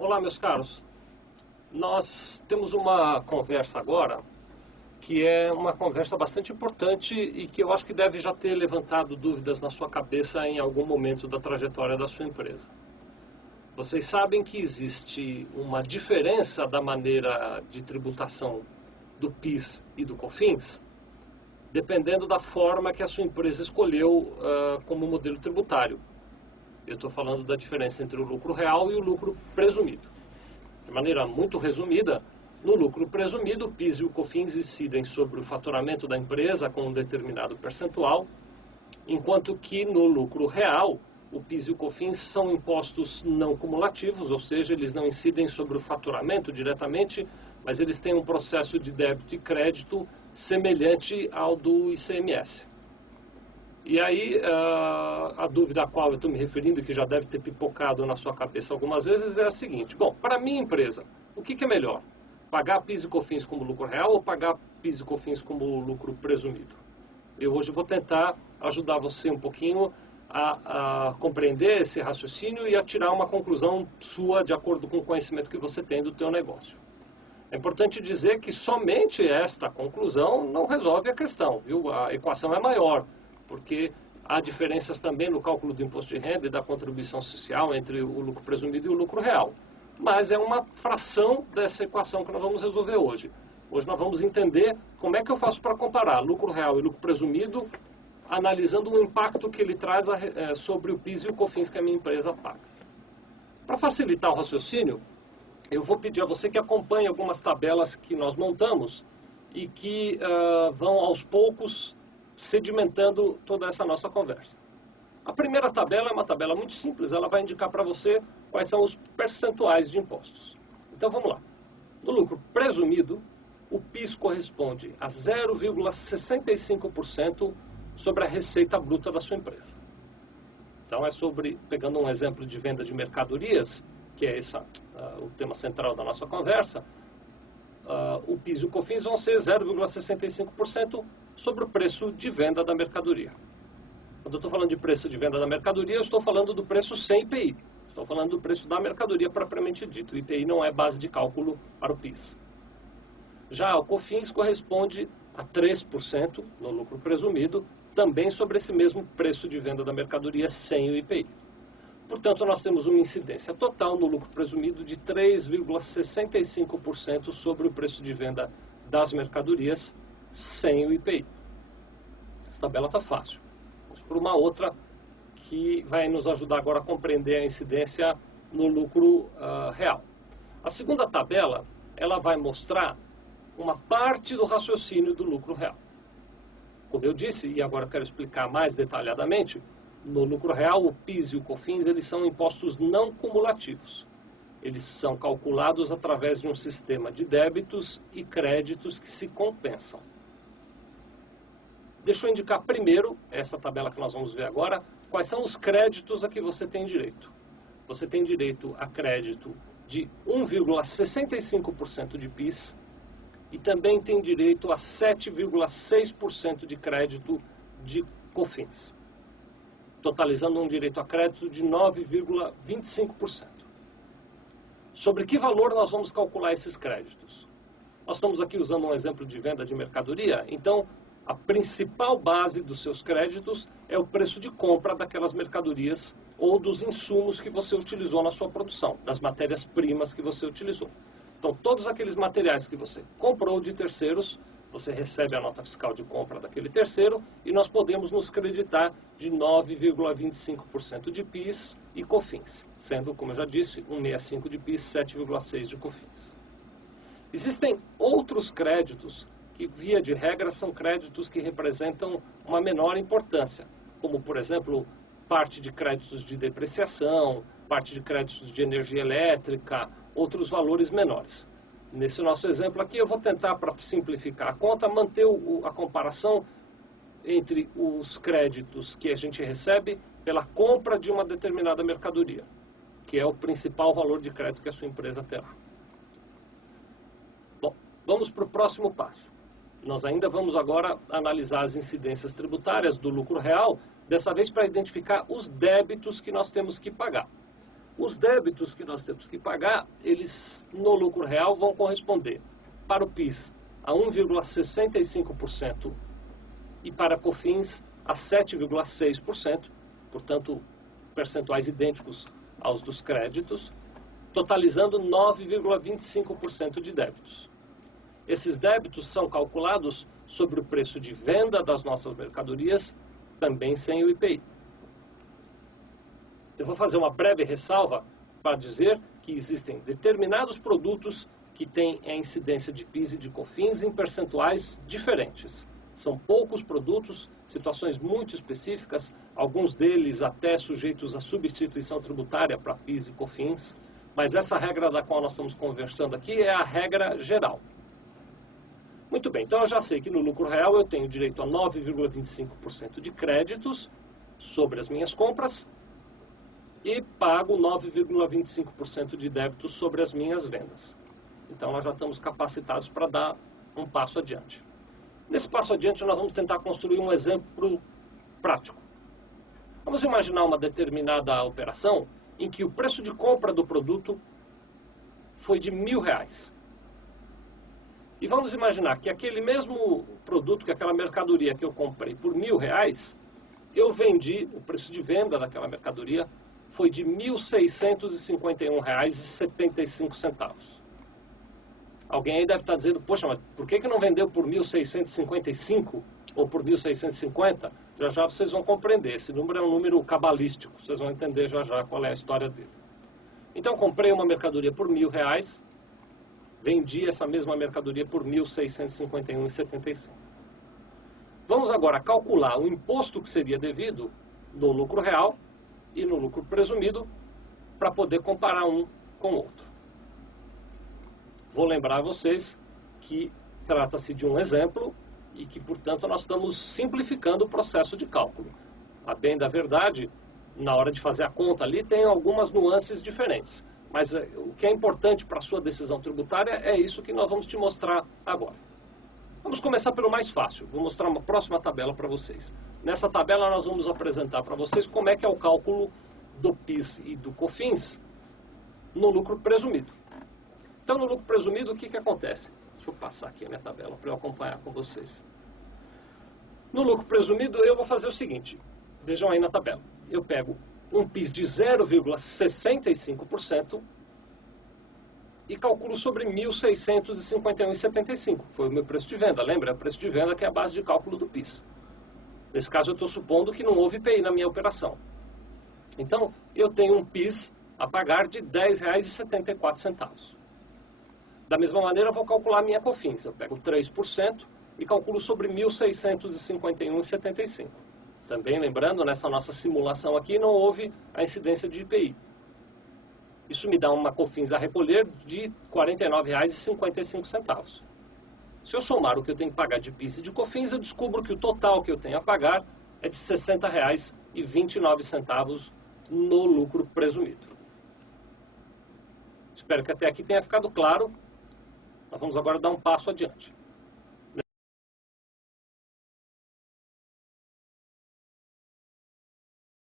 Olá, meus caros. Nós temos uma conversa agora que é uma conversa bastante importante e que eu acho que deve já ter levantado dúvidas na sua cabeça em algum momento da trajetória da sua empresa. Vocês sabem que existe uma diferença da maneira de tributação do PIS e do COFINS, dependendo da forma que a sua empresa escolheu como modelo tributário. Eu estou falando da diferença entre o lucro real e o lucro presumido. De maneira muito resumida, no lucro presumido, o PIS e o COFINS incidem sobre o faturamento da empresa com um determinado percentual, enquanto que no lucro real, o PIS e o COFINS são impostos não cumulativos, ou seja, eles não incidem sobre o faturamento diretamente, mas eles têm um processo de débito e crédito semelhante ao do ICMS. E aí, a dúvida a qual eu estou me referindo, que já deve ter pipocado na sua cabeça algumas vezes, é a seguinte. Bom, para a minha empresa, o que é melhor? Pagar PIS e COFINS como lucro real ou pagar PIS e COFINS como lucro presumido? Eu hoje vou tentar ajudar você um pouquinho a compreender esse raciocínio e a tirar uma conclusão sua de acordo com o conhecimento que você tem do teu negócio. É importante dizer que somente esta conclusão não resolve a questão, viu? A equação é maior, porque há diferenças também no cálculo do imposto de renda e da contribuição social entre o lucro presumido e o lucro real. Mas é uma fração dessa equação que nós vamos resolver hoje. Hoje nós vamos entender como é que eu faço para comparar lucro real e lucro presumido, analisando o impacto que ele traz sobre o PIS e o COFINS que a minha empresa paga. Para facilitar o raciocínio, eu vou pedir a você que acompanhe algumas tabelas que nós montamos e que vão aos poucos sedimentando toda essa nossa conversa. A primeira tabela é uma tabela muito simples, ela vai indicar para você quais são os percentuais de impostos. Então vamos lá. No lucro presumido, o PIS corresponde a 0,65% sobre a receita bruta da sua empresa. Então é pegando um exemplo de venda de mercadorias, que é o tema central da nossa conversa, o PIS e o COFINS vão ser 0,65% sobre o preço de venda da mercadoria. Quando eu estou falando de preço de venda da mercadoria, eu estou falando do preço sem IPI. Estou falando do preço da mercadoria propriamente dito. O IPI não é base de cálculo para o PIS. Já o COFINS corresponde a 3% no lucro presumido, também sobre esse mesmo preço de venda da mercadoria sem o IPI. Portanto, nós temos uma incidência total no lucro presumido de 3,65% sobre o preço de venda das mercadorias sem o IPI. Essa tabela está fácil. Vamos para uma outra que vai nos ajudar agora a compreender a incidência no lucro real. A segunda tabela, ela vai mostrar uma parte do raciocínio do lucro real. Como eu disse, e agora quero explicar mais detalhadamente, no lucro real, o PIS e o COFINS, eles são impostos não cumulativos. Eles são calculados através de um sistema de débitos e créditos que se compensam. Deixa eu indicar primeiro, essa tabela que nós vamos ver agora, quais são os créditos a que você tem direito. Você tem direito a crédito de 1,65% de PIS e também tem direito a 7,6% de crédito de COFINS, totalizando um direito a crédito de 9,25%. Sobre que valor nós vamos calcular esses créditos? Nós estamos aqui usando um exemplo de venda de mercadoria, então a principal base dos seus créditos é o preço de compra daquelas mercadorias ou dos insumos que você utilizou na sua produção, das matérias-primas que você utilizou. Então, todos aqueles materiais que você comprou de terceiros, você recebe a nota fiscal de compra daquele terceiro e nós podemos nos creditar de 9,25% de PIS e COFINS, sendo, como eu já disse, 1,65% de PIS, 7,6% de COFINS. Existem outros créditos que, via de regra, são créditos que representam uma menor importância, como, por exemplo, parte de créditos de depreciação, parte de créditos de energia elétrica, outros valores menores. Nesse nosso exemplo aqui, eu vou tentar, para simplificar a conta, manter a comparação entre os créditos que a gente recebe pela compra de uma determinada mercadoria, que é o principal valor de crédito que a sua empresa terá. Bom, vamos para o próximo passo. Nós ainda vamos agora analisar as incidências tributárias do lucro real, dessa vez para identificar os débitos que nós temos que pagar. Os débitos que nós temos que pagar, eles no lucro real vão corresponder para o PIS a 1,65% e para a COFINS a 7,6%, portanto, percentuais idênticos aos dos créditos, totalizando 9,25% de débitos. Esses débitos são calculados sobre o preço de venda das nossas mercadorias, também sem o IPI. Eu vou fazer uma breve ressalva para dizer que existem determinados produtos que têm a incidência de PIS e de COFINS em percentuais diferentes. São poucos produtos, situações muito específicas, alguns deles até sujeitos à substituição tributária para PIS e COFINS, mas essa regra da qual nós estamos conversando aqui é a regra geral. Muito bem, então eu já sei que no lucro real eu tenho direito a 9,25% de créditos sobre as minhas compras e pago 9,25% de débitos sobre as minhas vendas. Então nós já estamos capacitados para dar um passo adiante. Nesse passo adiante nós vamos tentar construir um exemplo prático. Vamos imaginar uma determinada operação em que o preço de compra do produto foi de R$1.000. E vamos imaginar que aquele mesmo produto, que aquela mercadoria que eu comprei por R$1.000, eu vendi, o preço de venda daquela mercadoria foi de R$ 1.651,75. Alguém aí deve estar dizendo, poxa, mas por que não vendeu por 1.655 ou por 1.650? Já já vocês vão compreender, esse número é um número cabalístico, vocês vão entender já já qual é a história dele. Então comprei uma mercadoria por R$1.000, vendi essa mesma mercadoria por R$ 1.651,75. Vamos agora calcular o imposto que seria devido no lucro real e no lucro presumido para poder comparar um com o outro. Vou lembrar a vocês que trata-se de um exemplo e que, portanto, nós estamos simplificando o processo de cálculo. A bem da verdade, na hora de fazer a conta ali, tem algumas nuances diferentes. Mas o que é importante para a sua decisão tributária é isso que nós vamos te mostrar agora. Vamos começar pelo mais fácil. Vou mostrar uma próxima tabela para vocês. Nessa tabela nós vamos apresentar para vocês como é que é o cálculo do PIS e do COFINS no lucro presumido. Então, no lucro presumido, o que acontece? Deixa eu passar aqui a minha tabela para eu acompanhar com vocês. No lucro presumido, eu vou fazer o seguinte. Vejam aí na tabela. Eu pego um PIS de 0,65% e calculo sobre 1.651,75. Foi o meu preço de venda. Lembra? É o preço de venda que é a base de cálculo do PIS. Nesse caso, eu estou supondo que não houve IPI na minha operação. Então, eu tenho um PIS a pagar de R$ 10,74. Da mesma maneira, eu vou calcular a minha COFINS. Eu pego 3% e calculo sobre 1.651,75. Também lembrando, nessa nossa simulação aqui, não houve a incidência de IPI. Isso me dá uma COFINS a recolher de R$ 49,55. Se eu somar o que eu tenho que pagar de PIS e de COFINS, eu descubro que o total que eu tenho a pagar é de R$ 60,29 no lucro presumido. Espero que até aqui tenha ficado claro. Nós vamos agora dar um passo adiante.